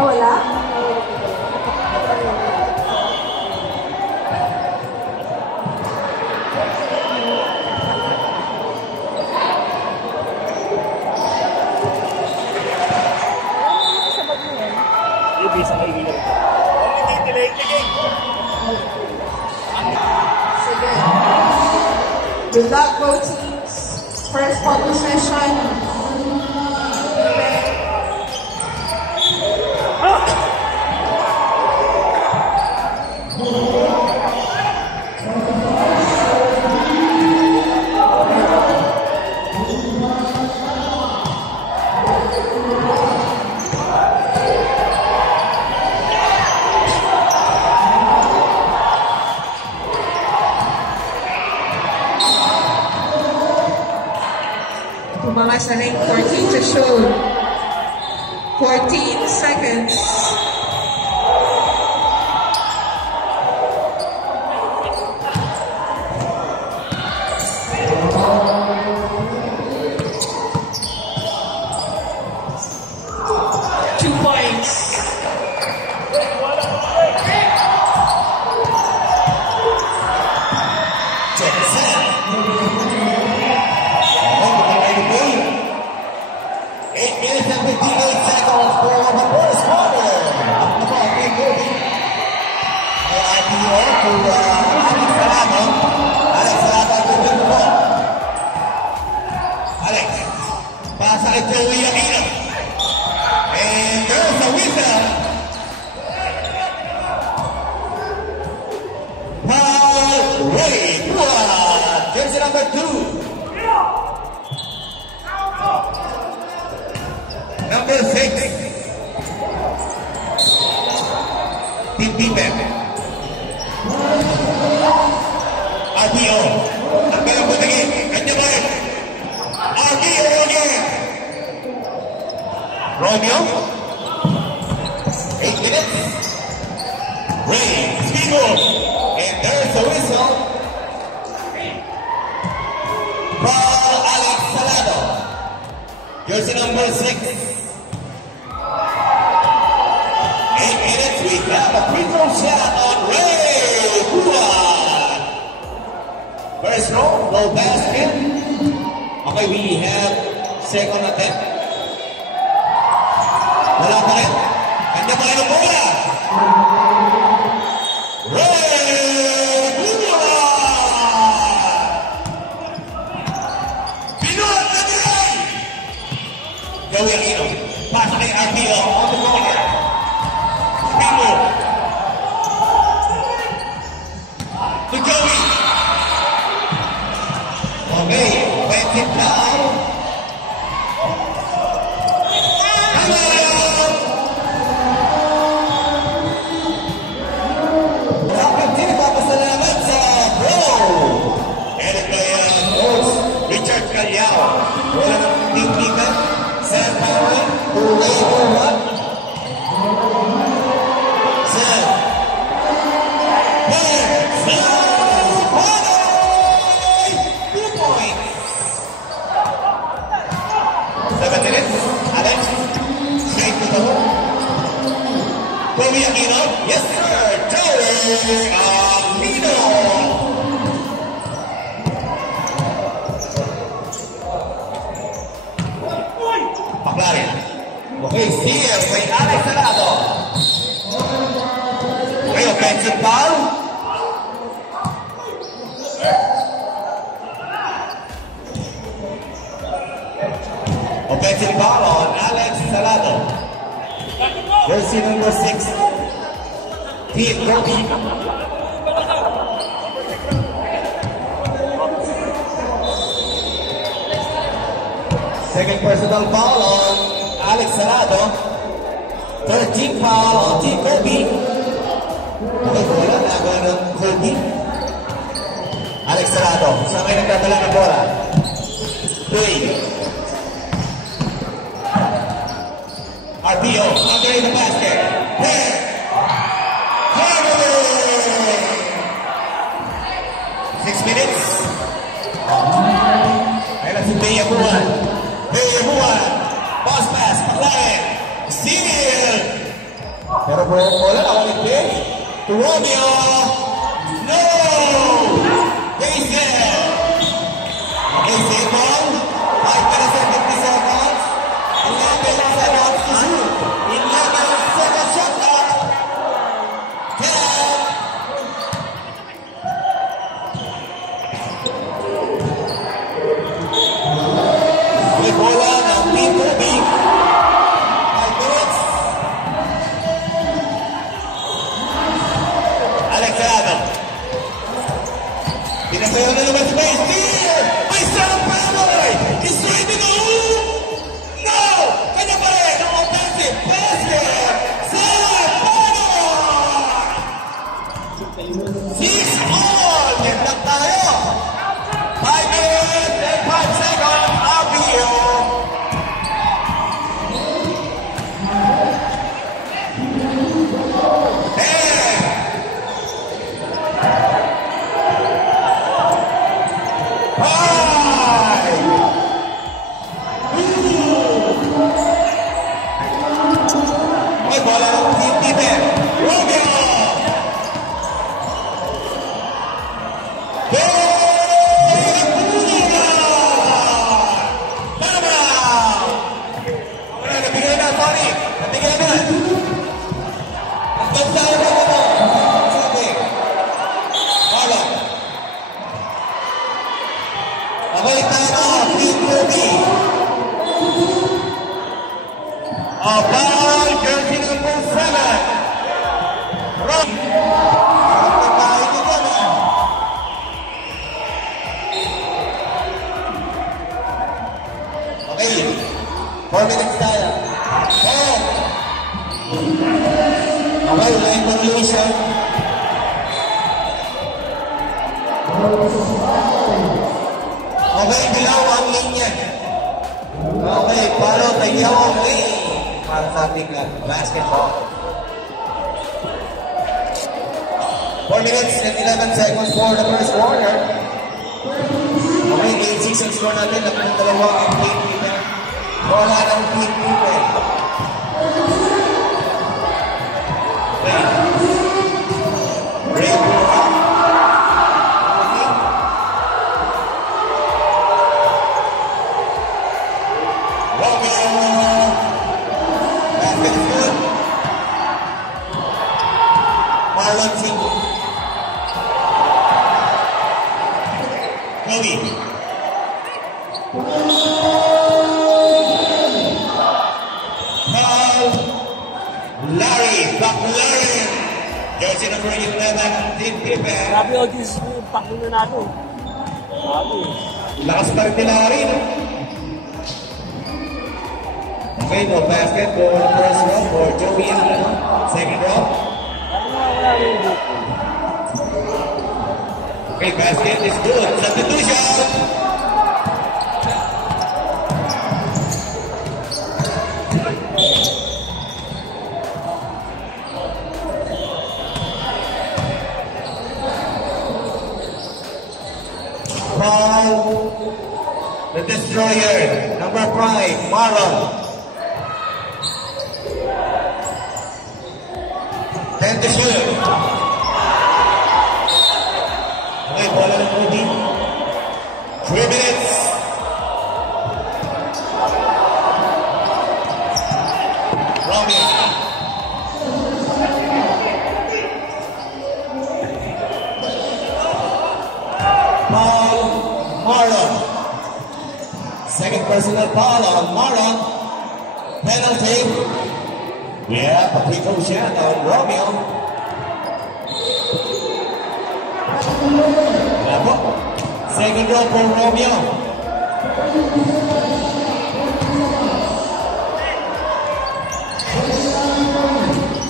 Ah, wala? Bisa kayo gila. Good luck, both teams. First photo session. Mga sa ring, 14 to show. 14 seconds. Number 6, Pimpin. RPO. Ang galang butingin. Kanya ba rin? RPO again. Romeo. 8 minutes. Ray, speedboat. And there's the whistle. Paul Alex Salado. Jersey number 6. 8 minutes, we have a free throw shot on Ray Buwan. First throw, no basket. Okay, we have second attempt. Wala pa rin. Kanya pa rin ang bola. Ray Buwan! Pinuhat na ni Ray! Joey Aquino, pasa kay RPO on the goal again. To Joey. Okay, went it down. Dapat din papasalamat sa bro. Headed by coach Richard Calyao. Wala ng tingtikan. Sam Howard, Ray Buwan. Joey Aquino, yes sir, Joey Aquino. Paklarin. Okay, steal by Alex Salado. Okay, offensive foul. Offensive foul on Alex Salado. Jersey number 6, Team Kobe. Second personal foul on Alex Salado. 13th foul on Team Kobe. Okay, bola nagawa ng Kobe. Alex Salado, saan kayo nagdadala ng bola? 3. RPO, under the basket. There. Harvey! 6 minutes. Ayun na si Bea Buwan. Bea Buwan. Boss pass, Paklayan. Steal. bola lawan Ipin. To Romeo. No! Wasted. Okay, save ball. 5 minutes and 50 seconds. 11 seconds to shoot. 11 seconds shot clock. 10. May bola ng Team Kobe. 5 minutes. Alex Arado. Pinasayaw na naman si Mace. Here! May Sam Panoy! Is ready to move! No! Kanya pa rin ang offensive basket! Sam Panoy! 6 all! Nagtak tayo! 5 minutes and 5 seconds. Abio! May bola ng Team Tipen. Romeo! Nabigyan na, Tony. Nabigyan na. Ang ganda na mo. Sabi. Marlon. Nabalik tayo na. Team Kobe. Abal, jersey number 7. Rom. Ang tayo dito na. Okay. 4 minutes tayo. Oh. Okay, line continuation. Okay, dilaw ang linya. Okay, palo tayo ang lane. Para sa ating basketball. 4 minutes and 11 seconds for the first quarter. Okay, 8-6 ang score natin. Napunong dalawa ang Team Tipen. Wala ng Team Tipen. Okay. Break. Romeo. Basket is good. Marlon Singo. Kobe. Larry. Larry. Jersey number 11. Team Tipen. Grabe o, Diyos yung paklo na natin. Grabe. Lakas pa rin ni Larry, no? Okay, no basket for the first round for Joey Allen. Second round. Wala rin dito. Okay, basket is good. Substitution. Foul. The destroyer, number 5, Marlon. 10 to shoot. Okay, bola ng Kobe. 3 minutes. Romeo. Foul, Marlon. Second personal foul on Marlon. Penalty. Yeah, a free throw shot on Romeo. Second row for Romeo.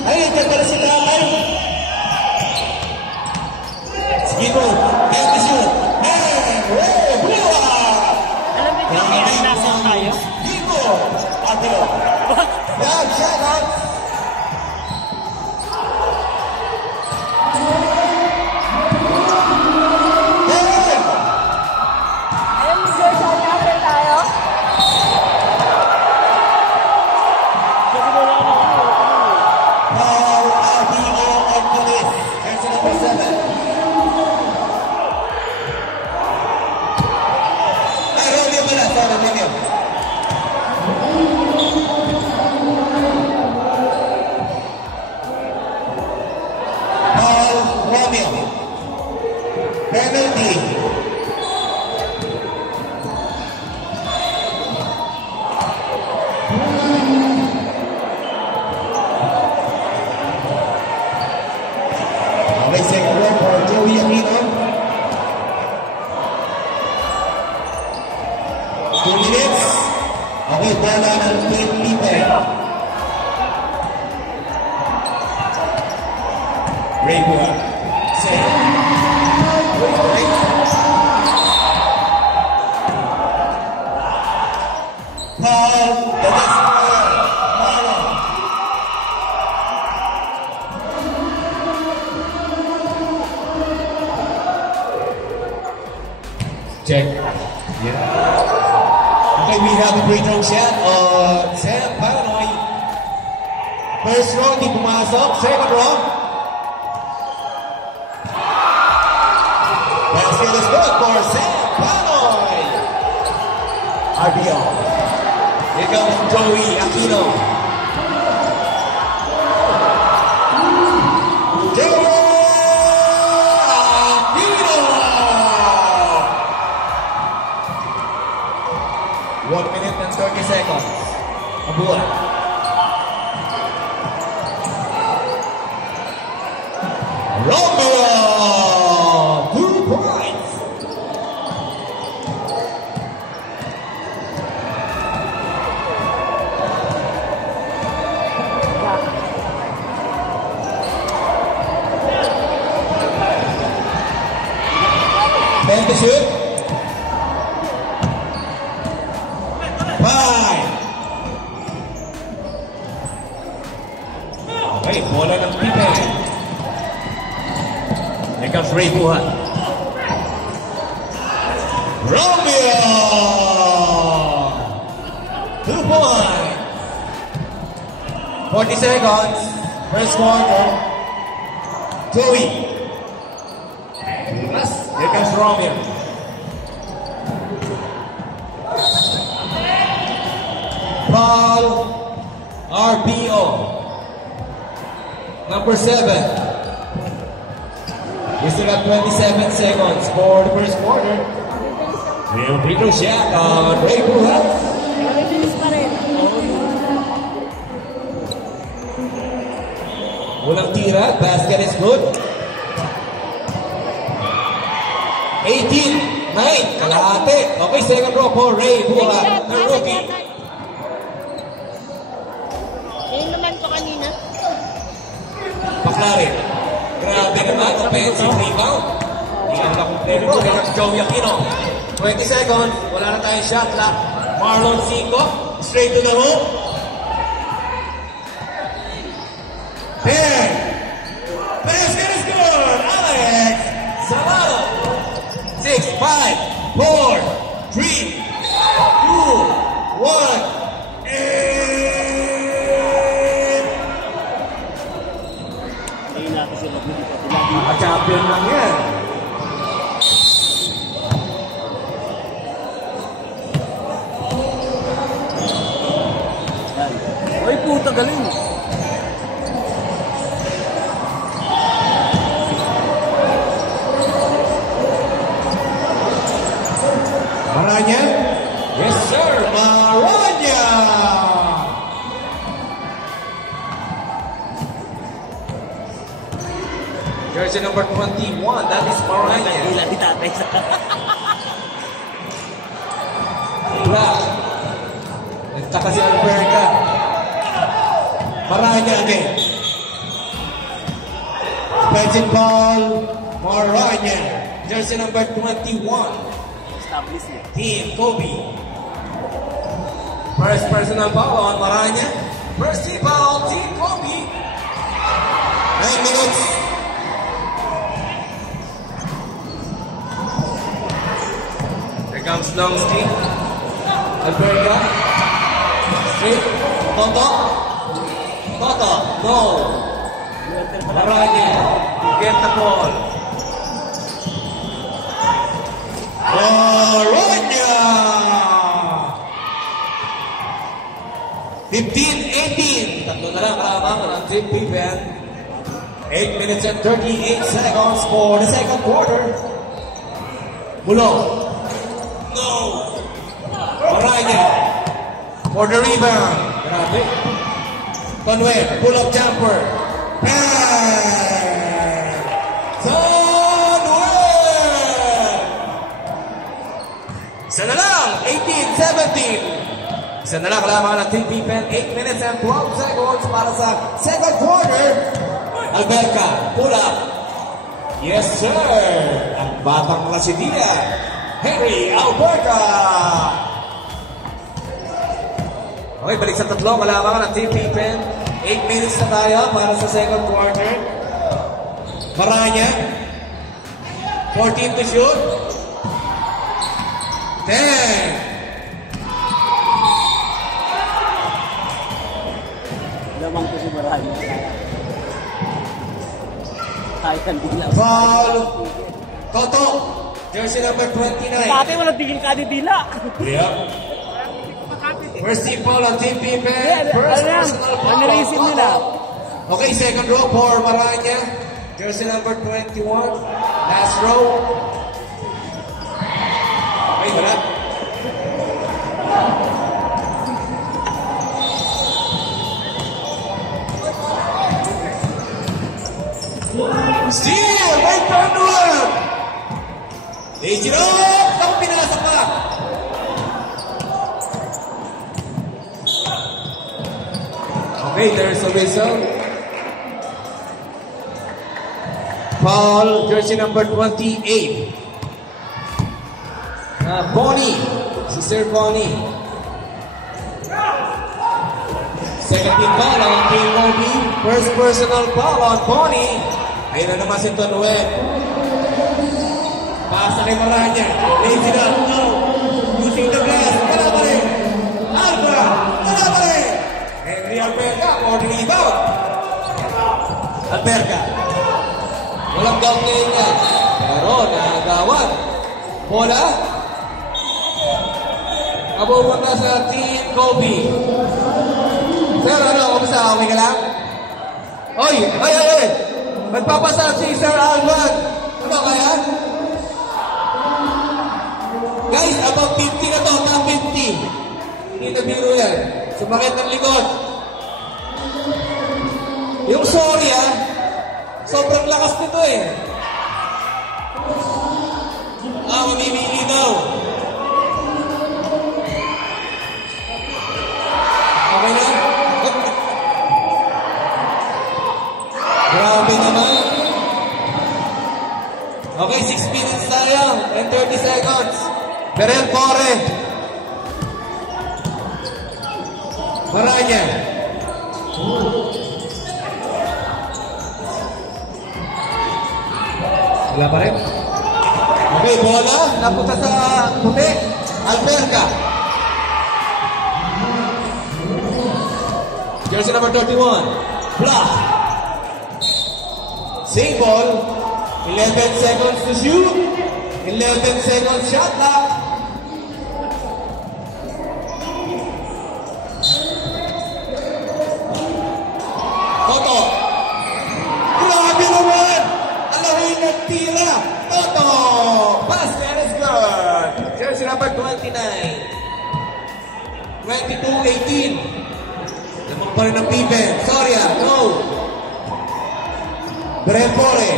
Ay, nagkakala sila ay. Sige mo, get the shoot. Hey, buwa! Alam mo, kaya nasa tayo? Dito, Adeo. Yeah, shut up. Alam mo, George, saan natin tayo? Kasi wala na ano. Foul Penalty. Okay, second round for Joey Aquino. 2 minutes. Okay, bola ng Team Lipe. Ray Buhat. Paul, the next player, Marlon. Check. Yeah. Okay, we have a free throw shot on Sam Panoy. First row, di pumasok. Second row. Basket is good for Sam Panoy. RBO. Here comes Joey Aquino. Joey Aquino! 1 minute and 30 seconds. Abuan. Romeo! 2 points! Ben to shoot. 5. Okay, bola ng Pipe. Here comes Ray Buhat. Romeo! 2 points. 40 seconds. First quarter. Joey. Here comes Romeo. Paul RBO. Number 7. We still have 27 seconds for the first quarter. Real free throw shot on Ray Buhat. Walang tira. Basket is good. 18, 9, kalahati. Okay, second row for Ray Buhat, the rookie. Ayun naman ko kanina. Paklari. Grabe naman, offensive rebound. Hindi na kumpleto. Here comes Joey Aquino. 20 seconds, wala na tayong shot clock. Marlon 5, straight to the hoop. 10. Basket is good. Alex Salado. 6, 5, 4, 3, 2, 1, and... Ayun natin sila dito. Champion lang yan. Ay, puta, galing. Maranya? Yes, sir. Maranya! Jersey number 21. That is Maranya. Ilan di tatay sa... Black. Nagtaka si Alberca. Maranya again. Offensive ball. Maranya. Jersey number 21. Establish niya. Team Kobe. First personal foul on Maranya. First team foul, Team Kobe. 9 minutes. Here comes Longski. Alberga. Straight. Toto. Toto. No. Maranya. Get the ball. Maranya! 15-18. Tatlo na lang kalamang ng Team Pippen. 8 minutes and 38 seconds for the second quarter. Bulong. No. Maranya. For the rebound. Grabe. Tonwell. Pull-up jumper. Tonwell. Isa na lang. 18-17. Isa na lang lamang ng team defense. 8 minutes and 12 seconds para sa second quarter. Alberca. Pull-up. Yes, sir. Ang batang Rasidia. Henry Alberca. Okay, balik sa tatlo. Kalamangan ng team defense. 8 minutes na tayo para sa second quarter. Maranya. 14 to shoot. 10. Lamang ko si Maranya. Kaya dila. Foul. Toto. Jersey number 29. Dati walang tigil ka di dila. Yeah. First team foul on team defense. First personal foul. Manirisin nila. Okay, second row for Maranya. Jersey number 21. Last row. Okay, wala. Steal! Right turn to left! Legion up! Ako pinasa pa! Okay, there's a whistle. Foul, jersey number 28. Bonnie. Sister Bonnie. Second team foul on Team Moby. First personal foul on Bonnie. Ayun na naman si Tonwell. Pasa kay Maranya. Lazy down. No. Using the glass. Wala pa rin. Alba. Wala pa rin. Henry Alberca for the rebound. Alberca. Walang down ngayon yan. Pero nagawad. Bola. Abubag na sa Team Kobe. Sir, ano? Kamusta? Okay ka lang? Oy! Ay! Magpapasa si Sir Alban. Ano kaya? Guys, above 50 na to. Top 50. Hindi na biro yan. Sumakit ng likod. Yung sorry sobrang lakas nito eh. Mamimili daw. Okay na? Grabe naman. Okay, 6 minutes tayo and 30 seconds. Berel Pore. Maranya. Wala pa rin. Okay, bola. Napunta sa puti. Alberca. Jersey number 31. Block. Same ball. 11 seconds to shoot. 11 seconds shot clock. Toto. Grabe naman. Alawin ng tira. Toto. Basket is good. Jersey number 29. 22-18. Lamang pa rin ang Pippen. Soria. No. Brempore.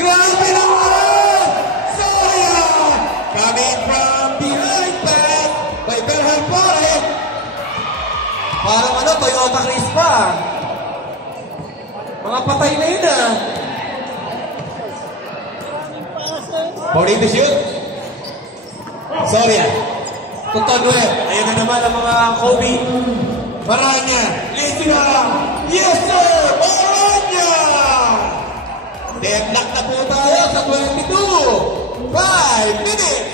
Grabe naman! Soria! Coming from behind pass by Brempore. Parang Toyota Crispa. Mga patay na yun Pauling to shoot. Soria. Tonwell. Ayun na naman ang mga Kobe. Maranya. Lisina. Yes, sir! Maranya! Deadlock na po tayo sa 22. 5 minutes.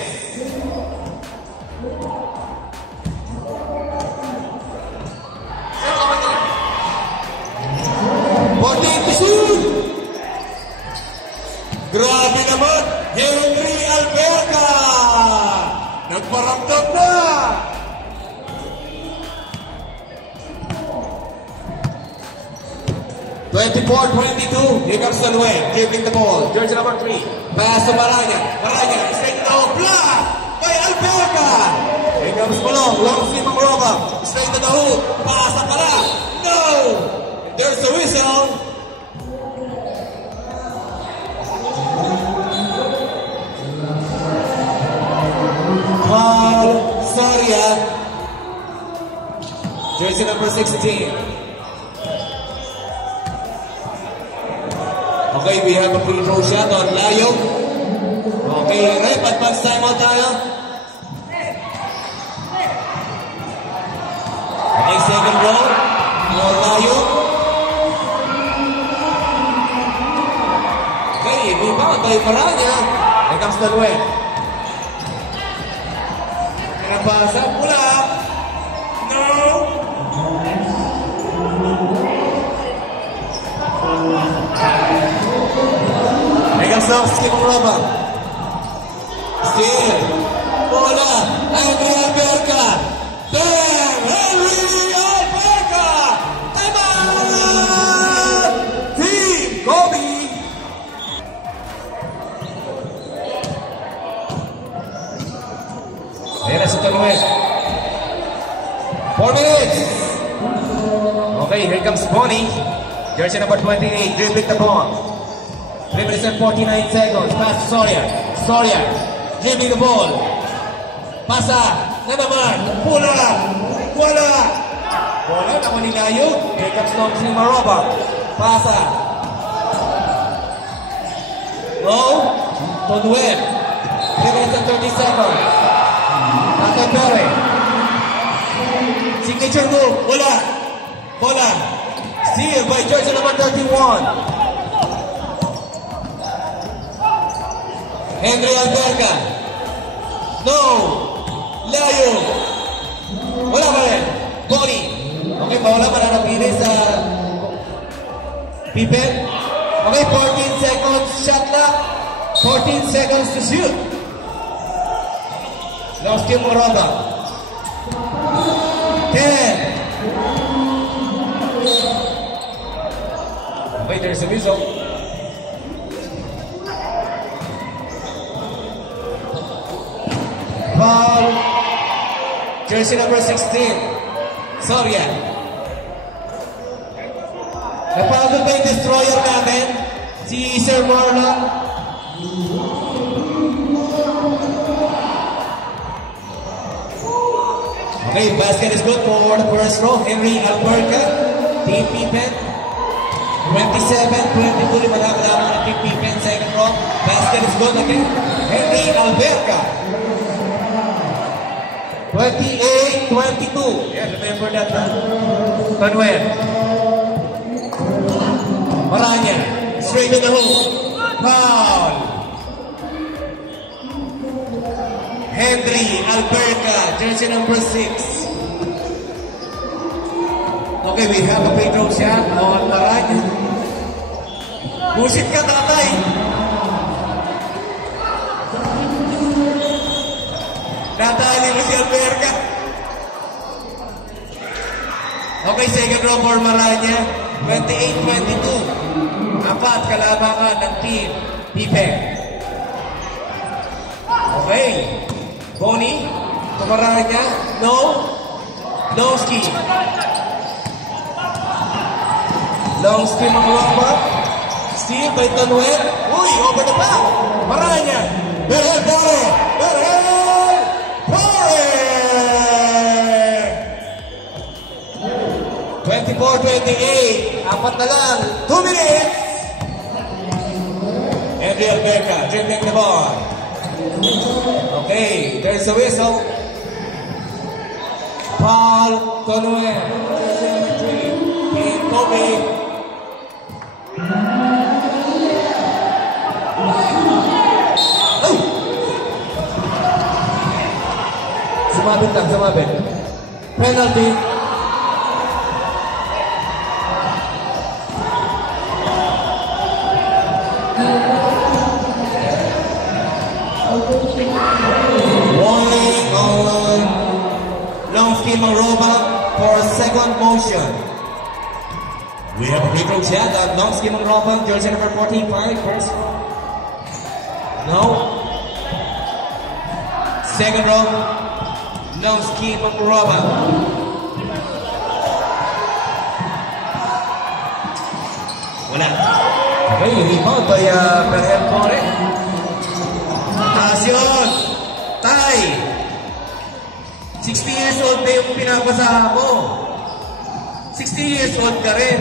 Sir, okay na lang. 14 to shoot. Grabe naman. Henry Alberca. Nagparamdam na. 24-22. Here comes Manuel, giving the ball. Jersey number 3. Pass to Maranya. Maranya, straight to the block by Alberca. Here comes Malong. Long si Mangroba. Straight to the hoop. Pasa pala. No! There's the whistle. Paul Soria. Jersey number 16. Okay, we have a free throw shot on Layo. Okay, rep, advance timeout tayo. Okay, second row. For Layo. Okay, rebound by Maranya. Here comes the Manuel. Pinapasa, pula. No! Here comes Novsky Mangroba. Still. Bola. Henry Alberca. Bang! Henry Alberca! Tama! Team Kobe! Ayan na si Manuel. 4 minutes. Okay, here comes Bonnie. Jersey number 28. Dribbling the ball. 3 minutes and 49 seconds. Pass to Soria. Soria. Dribbling the ball. Pasa. Na naman. Pula. Wala. Bola. Naman ni Layo. Here comes Nomsi Maroba. Pasa. Low. Manuel. 3 minutes and 30 seconds. Nathan Perry. Signature move. Wala. Bola. Steal by jersey number 31. Henry Alberca. No. Layo. Wala pa rin. Bonnie. Okay, mawala pa na napili sa Pippen. Okay, 14 seconds shot clock. 14 seconds to shoot. Lost Kim Mangroba. 10. Wait, there's a whistle. Foul. Jersey number 16. Soria. Napagod ba yung destroyer namin? Si Sir Marlon. Okay, basket is good for the first row. Henry Alberca. Team Pippen. 27-22 lima na kailangan ng Team Pippen. Second row. Basket is good again. Henry Alberca. 28-22. Yeah, remember that. Manuel. Maranya. Straight to the hoop. Foul. Henry Alberca. Jersey number 6. Okay, we have a free throw shot on Maranya. Busit ka, tatay. Natali mo si Alberca. Okay, second row for Maranya. 28-22. Apat kalabangan ng team Pippen. Okay. Bonnie. Maranya. No. Lowski. Lowski Mangroba. Steal by Manuel. Uy, over the back. Maranya. Berhel Pore. Berhel Pore. 24-28. Apat na lang. 2 minutes. Henry Alberca dribbling the ball. Okay, there's a whistle. Paul Manuel. 7-3. Team Kobe. Sumabit lang, sumabit. Penalty. Warning on Longski Mangroba for second motion. We have a free throw shot on Nomski Mangropa, jersey number 45, first row. No. Second row, Nomski Mangropa. Wala. Okay, rebound by Perel More. Taas yun. Tie. 60 years old ba yung pinapasaha mo? 60 years old ka rin.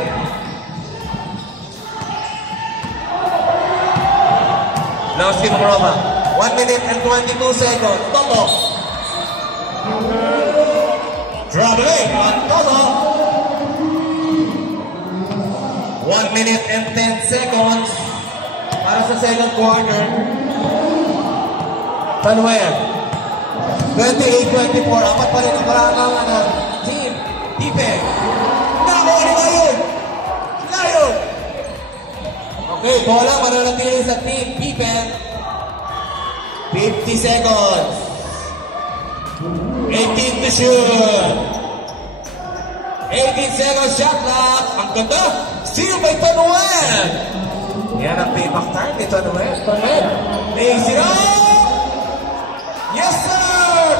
Nomski Mangropa. 1 minute and 22 seconds. Toto. Traveling on Toto. 1 minute and 10 seconds para sa second quarter. Manuel. 28-24. Apat pa rin ang parangan ng team. Defense. Layo! Okay, bola mananatili sa team defense. 50 seconds. 18 to shoot. 18 seconds shot clock. Ang ganda. Steal by Manuel. Yan ang payback time ni Manuel. Lazy up. Yes sir.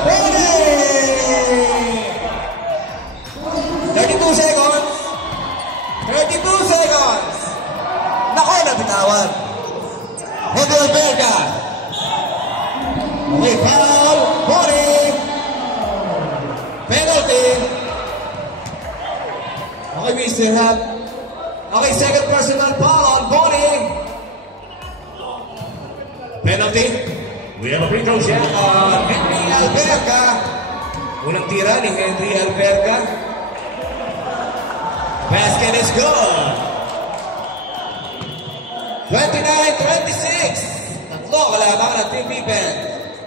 Ready. 32 seconds. 32 seconds. Nako, nabitawan. Henry Alberga. Okay, foul. Bonnie. Penalty. Okay, we still have. Okay, second personal foul on Bonnie. Penalty. We have a free throw shot on Henry Alberga. Unang tira ni Henry Alberga. Basket is good. 29-26. Tatlo kalaban at team defense.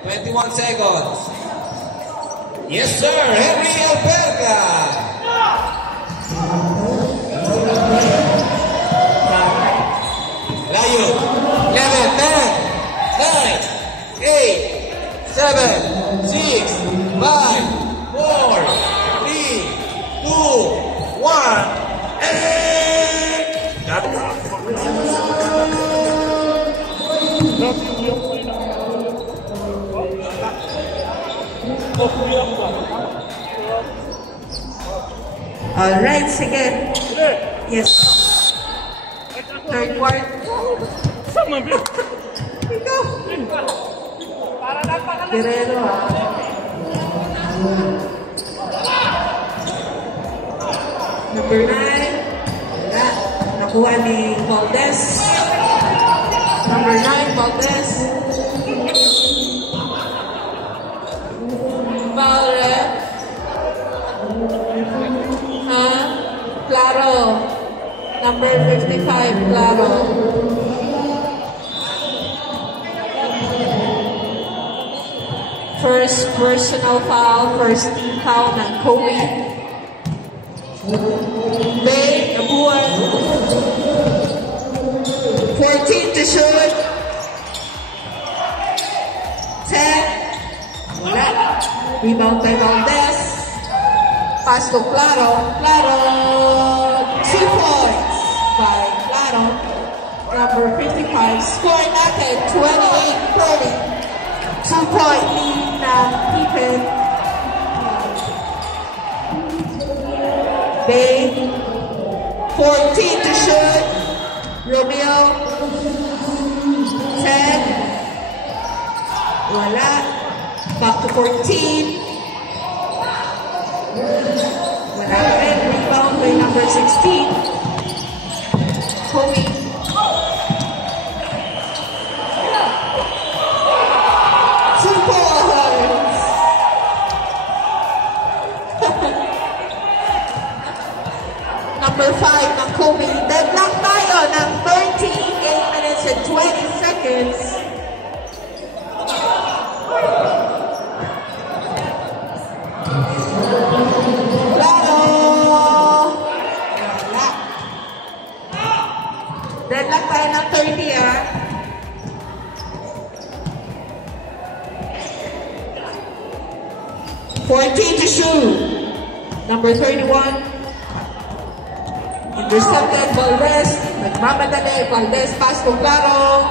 21 seconds. Yes sir, Henry Alberga. Layo. 11, 10, 9, 8, 7, 6, 5, 4, 3, 2, 1. Alright, sige. Yes. Third quarter. Ikaw. Guerrero, ha? Number 9. Wala. Nakuha ni Valdez. Number 9, Valdez. Valre. Claro. Number 55, Claro. First personal foul, first team foul ng Kobe. Bay, Abuan. 14 to shoot. 10. Wala. Rebound by Valdez. Pass to Claro. Claro. 2 points by Claro. Number 55. Score natin 28-30. 2-point lead na Pippen. Bay. 14 to shoot. Romeo. 10. Wala. Back to 14. Wala rin. Rebound by number 16. Kobe. Number 5 ng Kobe. Deadlock tayo ng 38 minutes and 20 seconds. Claro! Wala. Deadlock tayo ng 30, ah. (14 to shoot. Number 31. Intercepted, Valdez. Nagmamadali, Valdez, pass to Claro.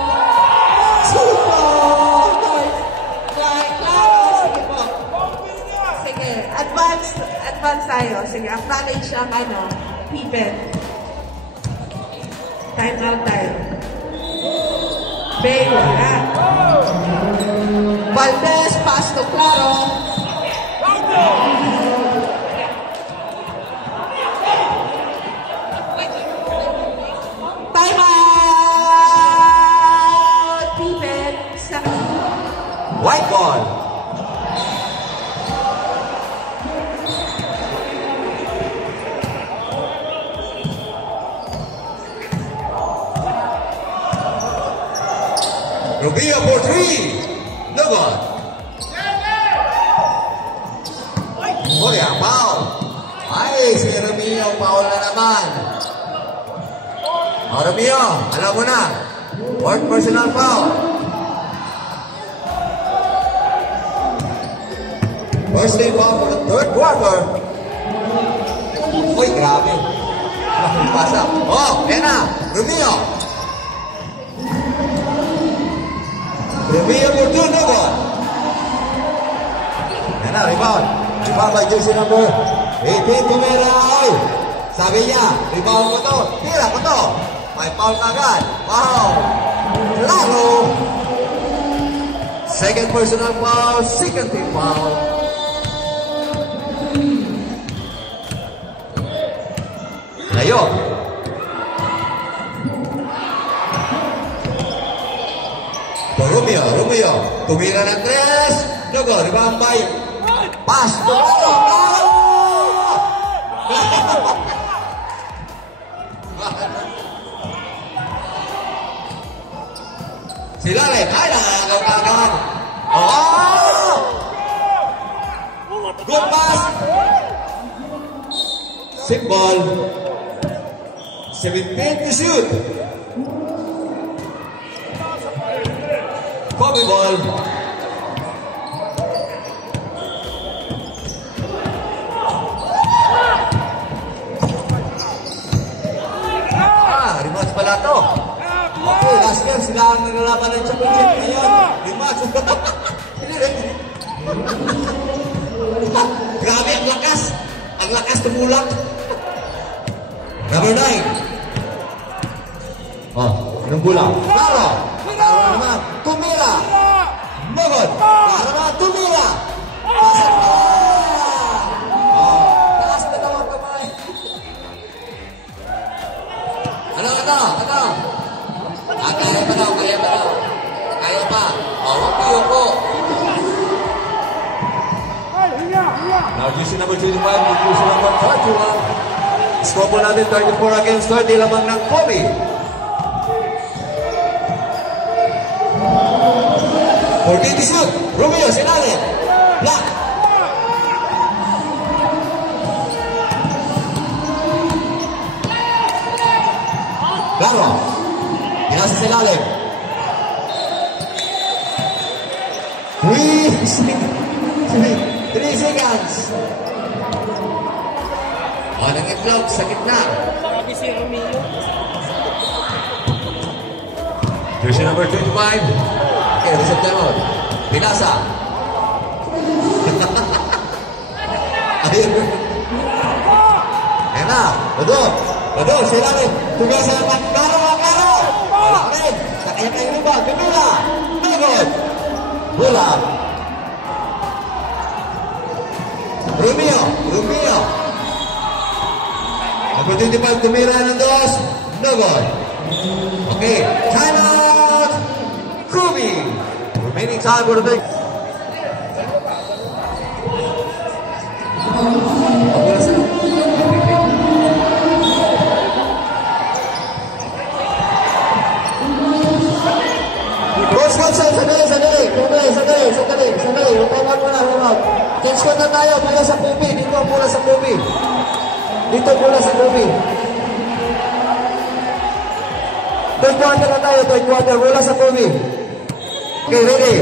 Super! Claro, sige po. Sige, advance tayo. Sige, acknowledge ang Pippen. Time out tayo. Bay, wala. Valdez, pass to Claro. Time out! Pippen, White ball. Rubio for three. No good. Sorry, ang foul. Ay, si Rubio, foul na naman. O, Rubio, alam mo na. Fourth personal foul. First day foul for the third quarter. Uy, grabe. Pasa. Oh, yan na. Rubio. Rubio for two, no good. Yan na, rebound. Rebound by jersey number 18, Tumera. Oy, sabi niya, rebound ko to. Tira ko to. May foul agad. Wow. Claro. Second personal foul. Second team foul. Layo. Romeo. Tumira ng tres. No go. Rebound by pass. Sila rin. Ay, nakakagaw-kagawan. Oh! Good pass. Sick ball. 17 to shoot. Bobby ball. Rematch pala to. Okay, last year sila ang nilalaban ng championship. Ngayon, rematch. Grabe ang lakas. Ang lakas tumulak. Number 9. Oh, anong bulang? Claro! Claro naman. Tumira! Nogod! Claro naman. Tumira! Pasok na! Oh, taas na daw ang kamay. Ano? Kaya pa daw. Kaya pa. Oh, wag po. Now, jersey number 25, jersey number 31. Score po natin 34 against 30 lamang ng Kobe. 14 to shoot. Romeo, sinalin. Black. Claro. Pinasa silalim. 3 seconds. Walang itlog sa gitna. Sabi si Romeo. Jersey number 25. Okay, reset down. Pinasa. Ayun. Ayan na. Dodo, sila rin. Tumasa naman. Karo. Wala rin. Sakaya kayo lupa. Gumila. Nagod. Bola. Romeo. Number 25, tumira ng dos. Nagod. Okay. Time out. Kobe. Remaining time for the big. Sandali. Huwag muna. Change ko na tayo. Mula sa Kobe. Dito mula sa Kobe. Third quarter na tayo. Mula sa Kobe. Okay, ready?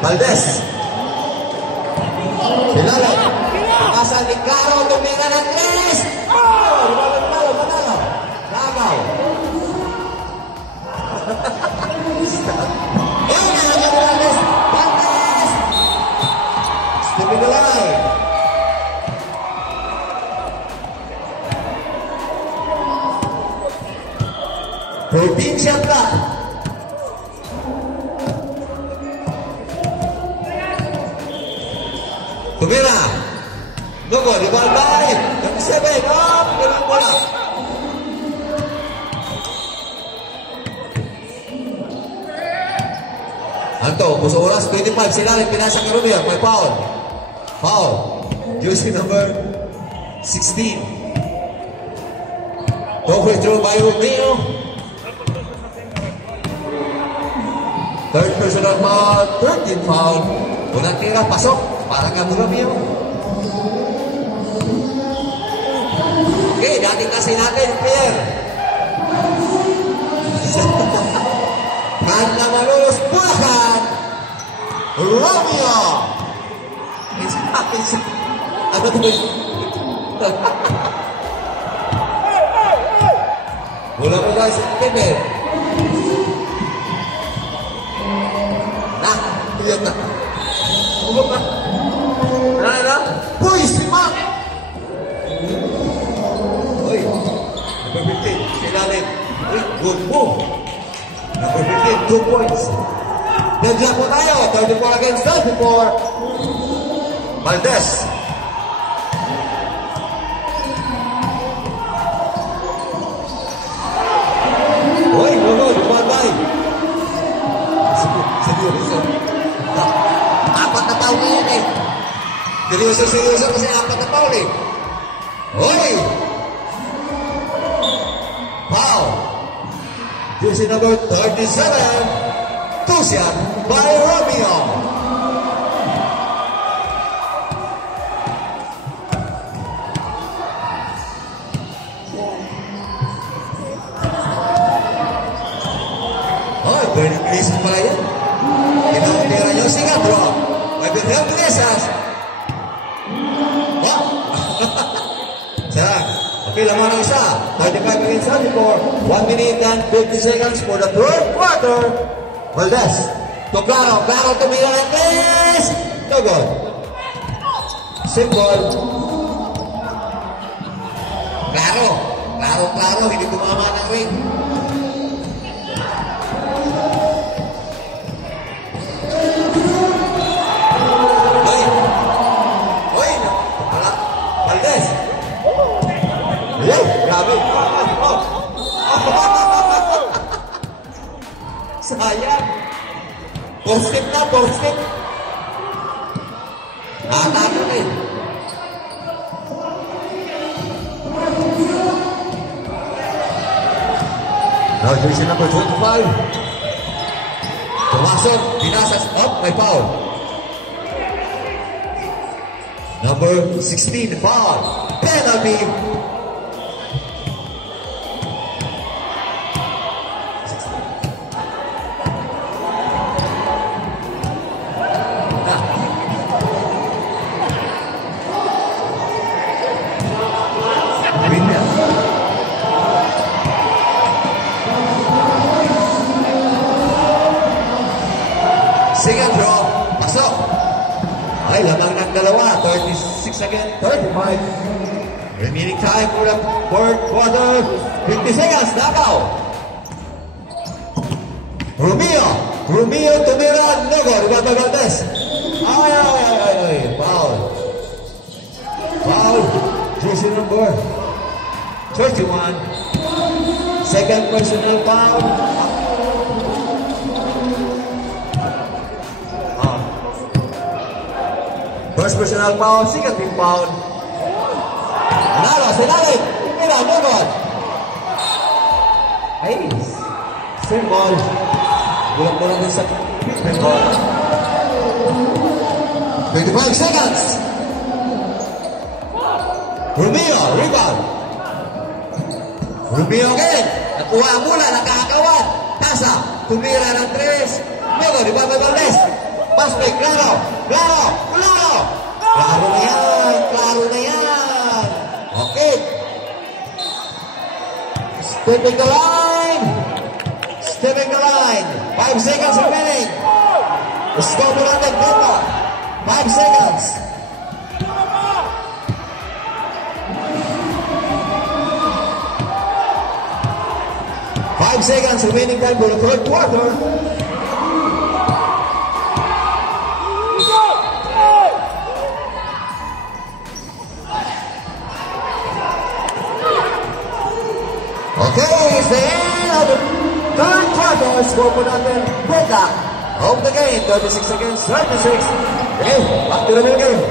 Valdez. Silala. tumira ng 3. Oh! Manalo. Lagaw. Yan, Morales. Pantes. Stepping the line. Shot clock. Tumira. Lugo, rebound by number 7. Up. Ganang bola. Anto, puso oras, 25. Sila rin pinasa ka Romeo. May foul. Foul. Jersey number 16. Go free throw by Romeo. Third personal foul, 13 foul. Unang tira, pasok. Para kang Romeo. Okay, dating kasi natin, player. Kanta Malos, Bulacan. Romeo. Ano ito? Wala ko guys, Kevin. Iyan na. Umag na. Ano? Uy, si Mac! Uy, number 15, Silalit. Uy, good move. Number 15, 2 points. Nandiyan po tayo, 34 against 34. Valdez. Uy, no, bye-bye. Seryoso. Apat na taon na yun eh. Seryoso kasi apat na taon eh. Hoy! Wow! Jersey number 37. Two shot by Romeo. Hoy, Bernard Grayson pala yan. Kinakilira nyo, sigat bro. May Bernard Grayson. Wow! Sarang. Okay, laman ang isa. 35 against 34. 1 minute and 50 seconds for the third quarter. Valdez. To Claro. Claro tumira ng tres. No good. Simple. Claro. Claro. Hindi tumama ng ring. Valdez. Grabe. Sayang. Post-tip na, post-tip. Nakatago rin. Now, jersey number 25. Pumasok, binasas, up, may foul. Number 16, foul. Penalty. Second draw, pasok. Ay, lamang ng dalawa. 36 again, 35. Remaining time for the fourth quarter. 50 seconds, Nakaw. Romeo tumira, no go. Ricardo Valdez. Ay. Foul. Jersey number 31. Second personal foul. First personal foul, second team foul. Nalo, Silalit. Mira, no good. Ace. Same ball. Bulak-bulak din sa fifth ball. 25 seconds. Romeo, rebound. Romeo again. Nakuha ang mula, nakakawad. Tasa, tumira ng 3. No good, rebound by Valdez. Pass play, Claro na yan. Stepping the line. Stepping the line. 5 seconds remaining. Score for London, Denmark. 5 seconds. Five seconds remaining time for the third quarter. Okay, it's the end of the third quarter. Score for London, Denmark. Home the game, 36 against 36. Okay, back to the middle game.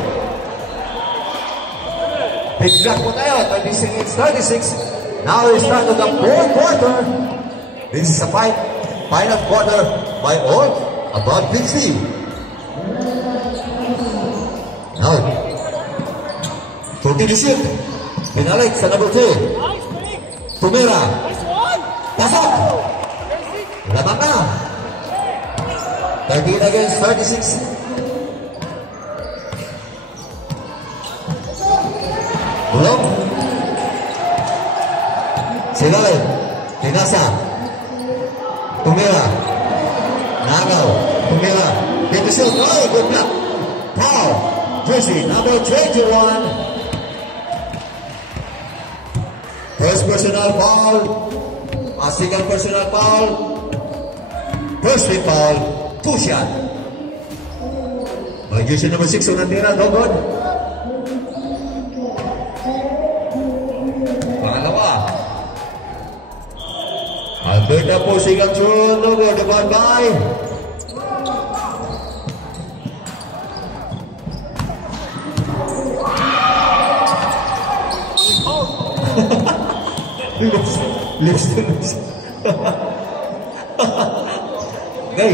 Big block po tayo, 36 against 36. Now we start with the fourth quarter. This is a final quarter by all about 50. Now, 14 to shoot. Pinalik sa number 2. Tumira. Pasok. Lamang na. 13 against 36. Bulong. Silalim. Tinasa. Tumira. Nagaw. Tumira. Dito shoot. Oh, good block. Foul. Jersey number 21. First personal foul. A second personal foul. First free foul. 2 shot. Jersey number 6 unang tira. No good. Pangalawa. Alberta po sigang shoot. No good. The ball by. Lips. Okay.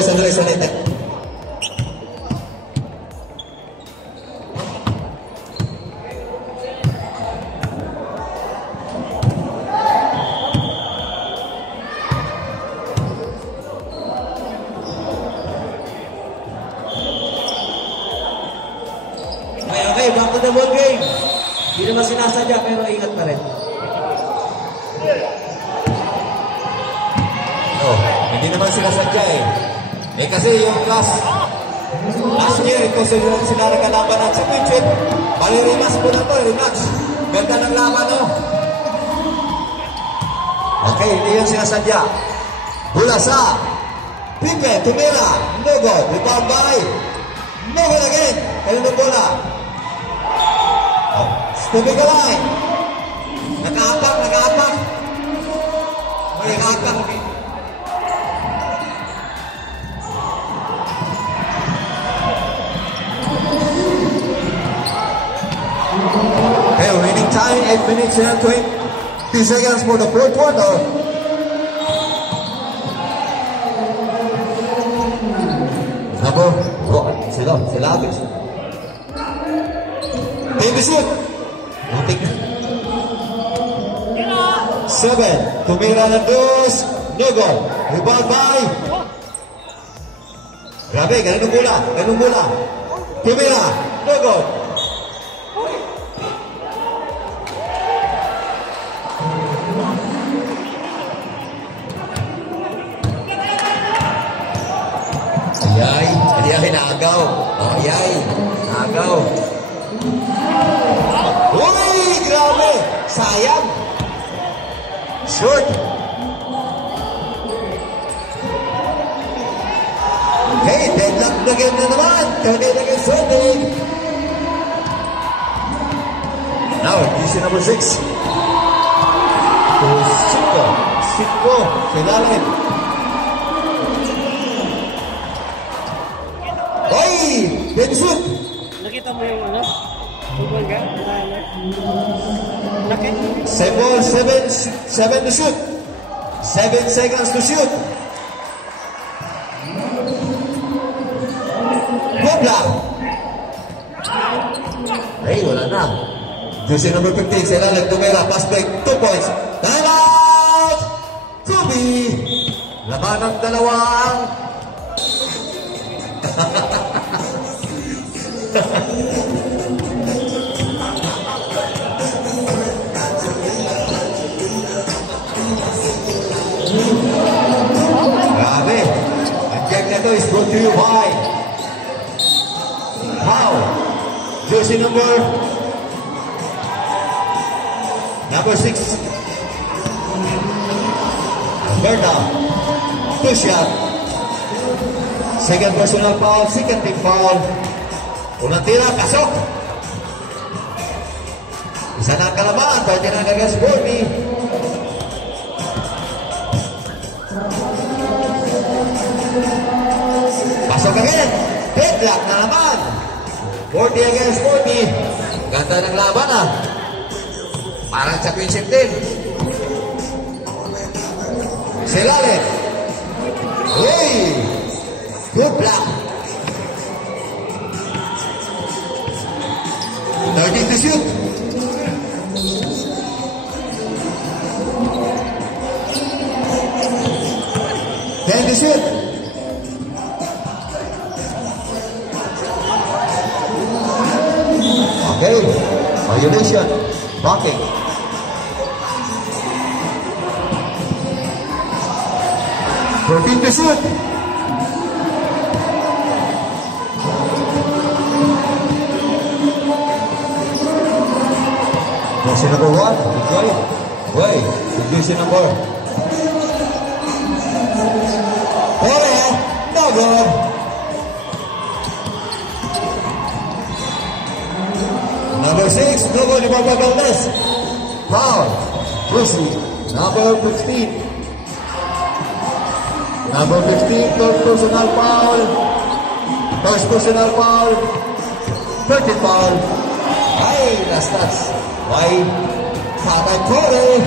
Sandali. Okay, back to the ball game. Hindi naman sinasadya, pero ingat pa rin. Oh, hindi naman sinasadya eh. Eh kasi yung last year, ito sila nagkalaban ng championship. Palirimas po na to, rematch. Ganda ng laban, no? Okay, hindi yung sinasadya. Bula sa Pipe, Tumira, no good. Rebound by, no good again. Kaya ng bola. Stepping the line. Nakaapak. Nakaapak. Okay, remaining time 8 minutes and 20 seconds for the fourth quarter. Number 1. Sila agad. Take the shoot. 7. Tumira ng dos. No goal. Rebound by. Grabe, ganun bola. Tumira. No goal. Ayay, naagaw. Naagaw. Uy, grabe. Sayang. Short. Okay, deadlock na game na naman. 28 against 20. Now, DC number 6. Siko. Silalim. Oy! Dead shoot. Nakita mo yung ano? Football ka? Nakit? 7 to shoot. 7 seconds to shoot. Go block. Ay, wala na. Jersey number 15, sila nagtumira. Pass break, 2 points. Time out! Tubi! Laban ng dalawang. ito is brought to you by jersey number 6. Berta, 2 shot. Second personal foul, second team foul. Unang tira, pasok. Isa na ang kalaban, 39 against 40. Pasok again. Headlock na naman. 40 against 40. Ganda ng laban ah. Parang championship din. Selalet. Uy! Good block. 13 to shoot. To shoot. Okay, violation, blocking. Proceed to shoot. Jersey number 1, Way, jersey number. No good. Number 6, no good. Ibaba Valdez. Foul. Lucy. Number 15. Number 15, third personal foul. First personal foul. 13th foul. Ay, that's why Tatay Corey.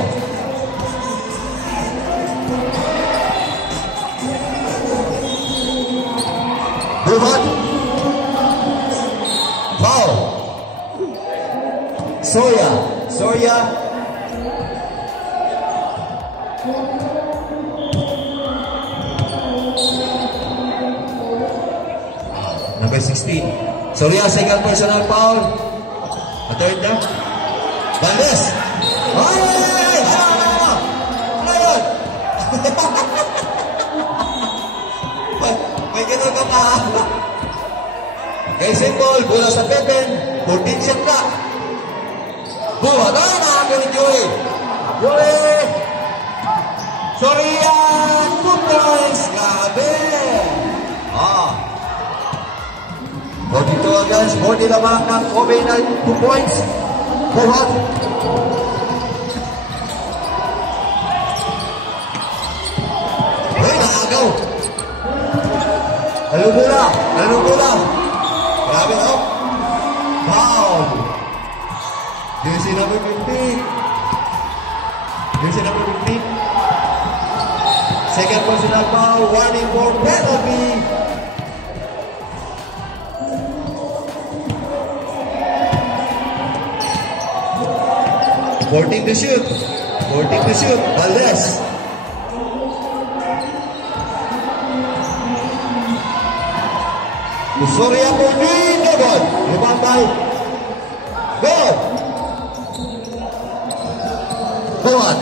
Buhat. Foul. Soya. Number 16. Soria, second personal foul. A third na. Valdez. Ay! Ano yun? May ganun ka pa. Okay, simple. Bola sa Pepen. 14 shot na. Buha na ako ni Joey. Soria. 2 points. Grabe. 42 against 40 lamang ng Kobe na 2 points. Buhat. Uy, nakagaw. Nalubula. Grabe ako. Foul. Jersey number 15. Second personal foul. Warning for penalty. Fourteen to shoot. Valdez. Soria for 3. No good. Rebound by. Good. Buhat.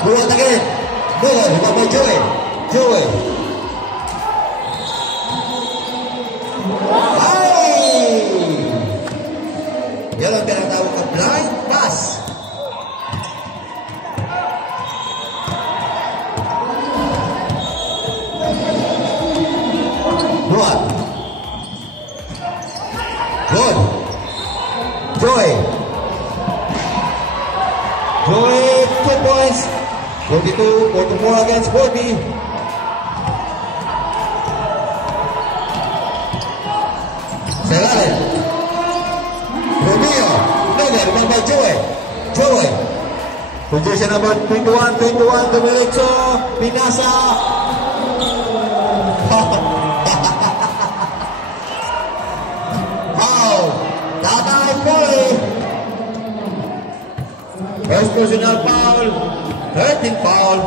Buhat again. Good. Rebound by Joey. Yan ang tinatawag na blind pass. Buhat. Good. Joey, 2 points. 44 against 40. Selalet. Romeo. Rebound by Joey. Position number 21, Dominico Pinasa. Foul. Tatay Corey. First personal foul. 13th foul.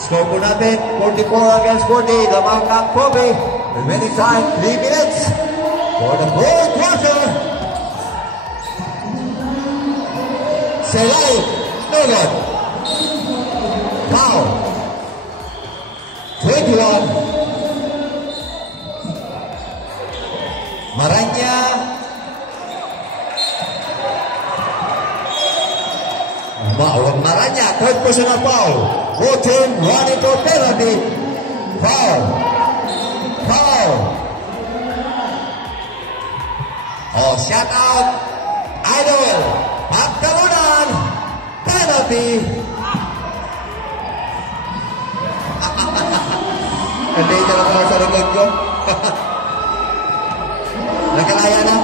Score po natin 44 against 40. Lamang ng Kobe. Remaining time 3 minutes for the fourth quarter. Selay, no good. Foul. 21. Maranya. Maranya, third personal foul. Both team running for penalty. Foul. Foul. Oh, shut out. Idol. Pagkamunan. Penalty. Hindi ito lang ako sa record ko. Nagkalaya na.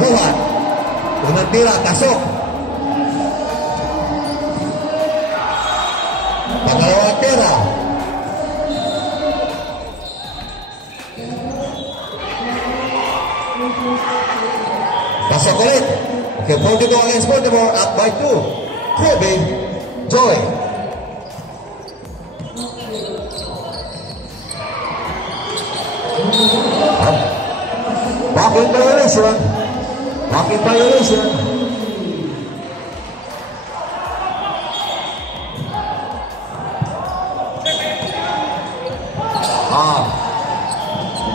Buhat. Unang tira, kasok. Pangalawang tira. Pasok ulit. Okay, 42 against 44, up by 2. Kobe, Joy. Walking violation. Walking violation.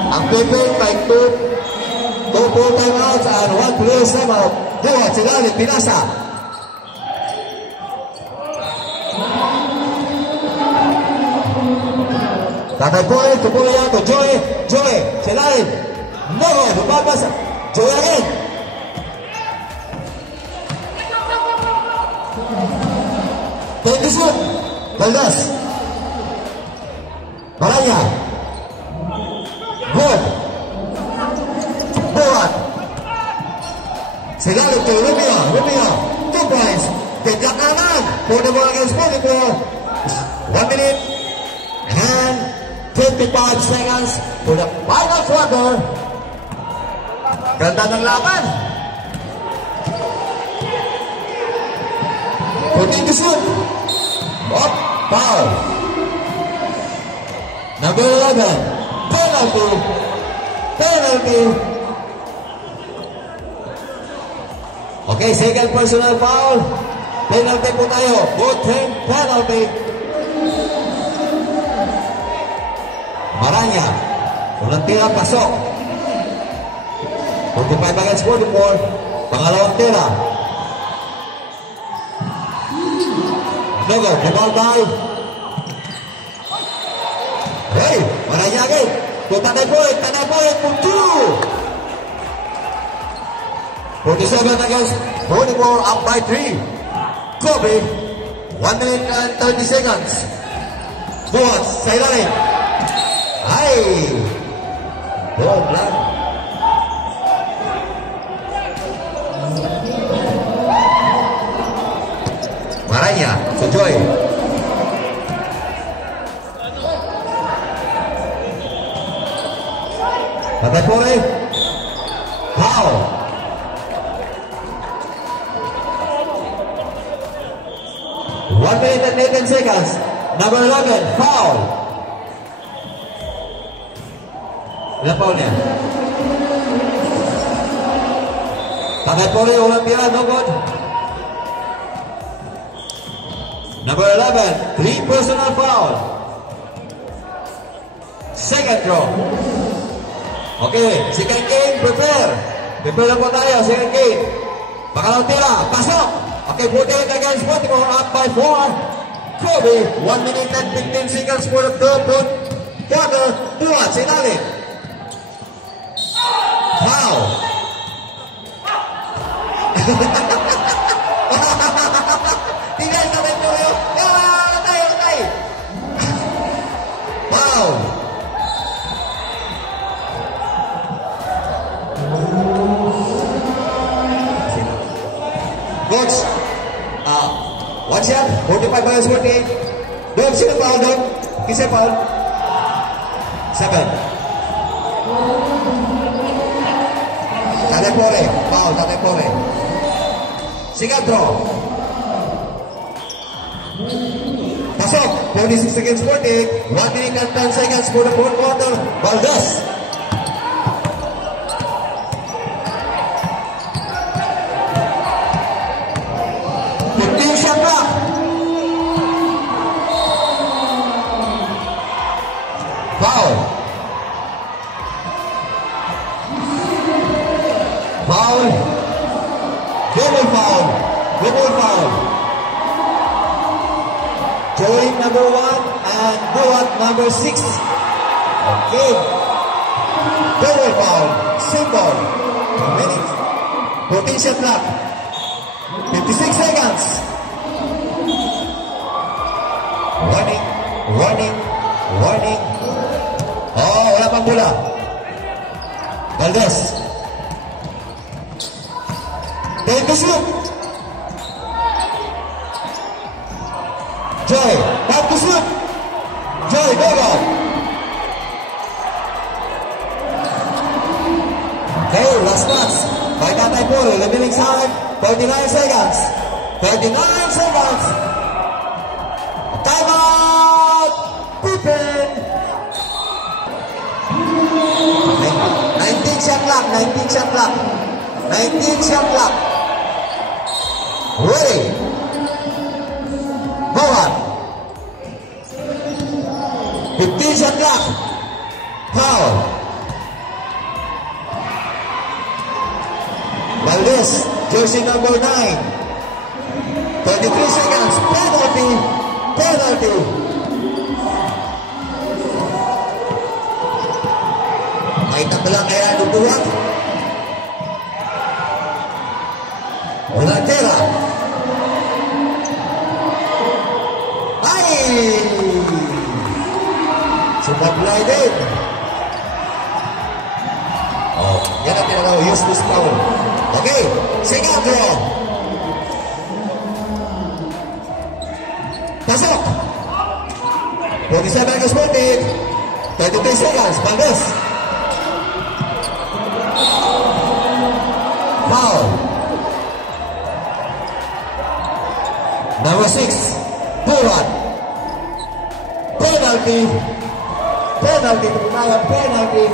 Ang pipin may 2 full timeouts and 1 player timeout. Buhat sila ni Pinasa. Tatay Pole, tupuloy yato. Joey, silalim. No, lumabas. Joey again. Tendisun. Baldas. Maranya. Good. Buhat. Silalim to Rubio. 2 points. Kejak kanan. For the ball against 44. 1 minute. And 25 seconds for the final quarter. Ganda ng laban. Putting to shoot. Up, foul. Number 11. Penalty. Okay, second personal foul. Penalty po tayo. Both team penalty. Maranya. Unang tira, pasok. 45 against 44. Pangalawang tira. Nogo, ball by. Hey, Maranya again. Tanay point, punto. 47 against 44, up by 3. Kobe, 1 minute and 30 seconds. Buhat, sa ilalim. Ay! Ball lang. Maranya, so Joy. Patay Pole. Foul. One minute and 18 seconds. Number 11, foul. Ilan foul niya? Patay Pole, ulang tira, no good. Number 11, 3 personal foul. Second draw. Okay, second game, prepare. Prepare lang po tayo, second game. Pangalawang tira, pasok. Okay, 48 against 44, up by 4. Kobe, 1 minute and 15 seconds for the third quarter. Buhat, sinalim. Foul. Tingnan sa tayo. Natay. Foul. Coach, one shot, 45 against 48. Dog, sino foul, Dog? Kisa foul? 7. Tatay Pole, foul, Tatay Pole. Second draw. Pasok, 46 against 48. 1 minute and 10 seconds for the fourth quarter. Baldas. Foul. Foul. Double foul. Double foul. Joey number 1 and Buat number 6. Okay. Double foul. Simple. Remaining 14 shot clock. 56 seconds. Warning. Warning. Warning. Oh, wala pang bola. Valdez. Take the shoot. Joy, back to shoot. Joy, go on. Okay, last pass. By Tatay Paul, remaining time, 39 seconds. 39 seconds. Time out. Pippen. 19 shot clock, 19 shot clock. 19 shot clock. Ready. Go on. 15 shot clock. Foul. Valdez, jersey number 9. 23 seconds. Penalty. Penalty. May tabalang kaya nubuhat. Olantera. Ay! Sumablay din. Oh, yan ang tinatawag useless foul. Okay, second round. Pasok. 47 seconds sporting. 23 seconds. Valdez. Foul. Number 6. Buat. Penalty. Penalty. Penalty.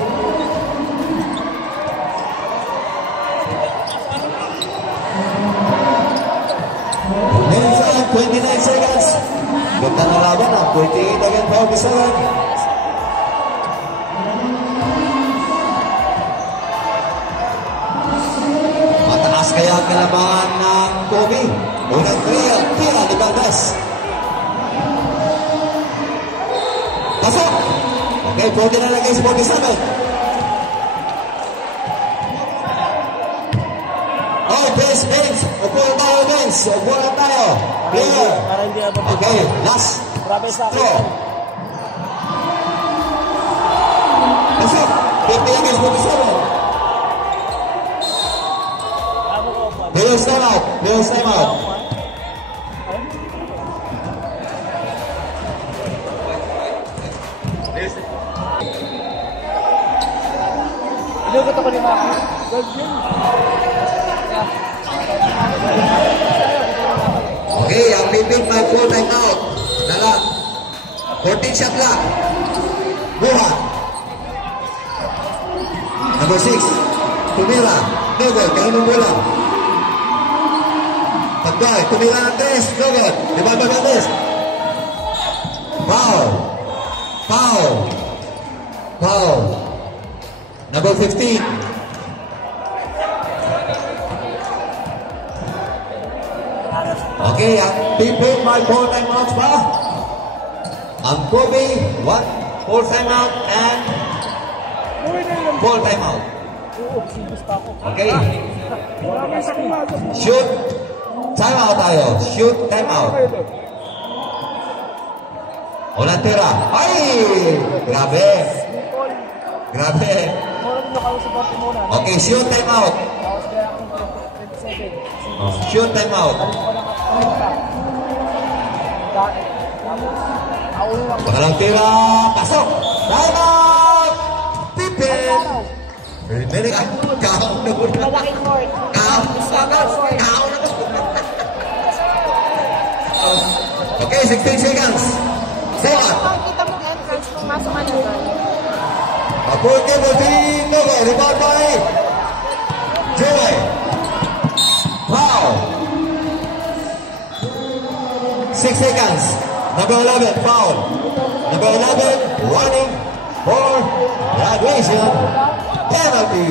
Minsan, 29 seconds. Ganda na laban na. 28 against 47. Mataas kaya ang kalabangan ng Kobe. Unang tira ni Valdez. Pasok! Okay, 49 against 47. Oh, base, base. Upo tayo, base. Upo na tayo. Clear. Okay, last. Throw. Pasok! 50 against 47. Players time out. Players time out. Inugot ako ni Maki. Okay, ang pipin may full time out. Dala. 14 shot clock. Buhat. Number 6. Tumira. No good. Kaya ng bola. Pagkay. Tumira ng 3. No good. Libaba ng 3. Foul. Foul. Foul. Number 15. Okay, ang pipin may full time out pa. Ang Kobe, 1 full time out and full time out. Okay. Shoot. Time out tayo. Shoot, time out. Olantera. Ay! Grabe. Grabe. Okay, shoot, time out. Shoot, time out. Pakalang tira. Pasok. Time out. Pippen. Very good. Kaon na muna. Kaon na muna. Okay, 16 seconds. Buhat. Kita mo entrance kung masok ka na doon. Apunti mo si Nogo. Rebound by Joy. Foul. 6 seconds. Number 11, foul. Number 11, running. Graduation penalty.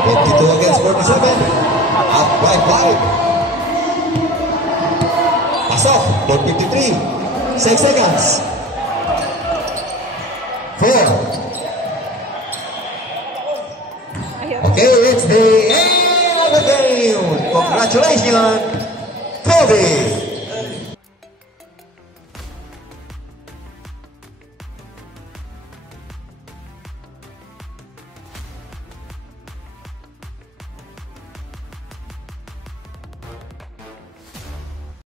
52 against 47. Up by 5. Pass off. 53. 6 seconds. 4. Okay, it's the end of the game. Congratulations, Kobe.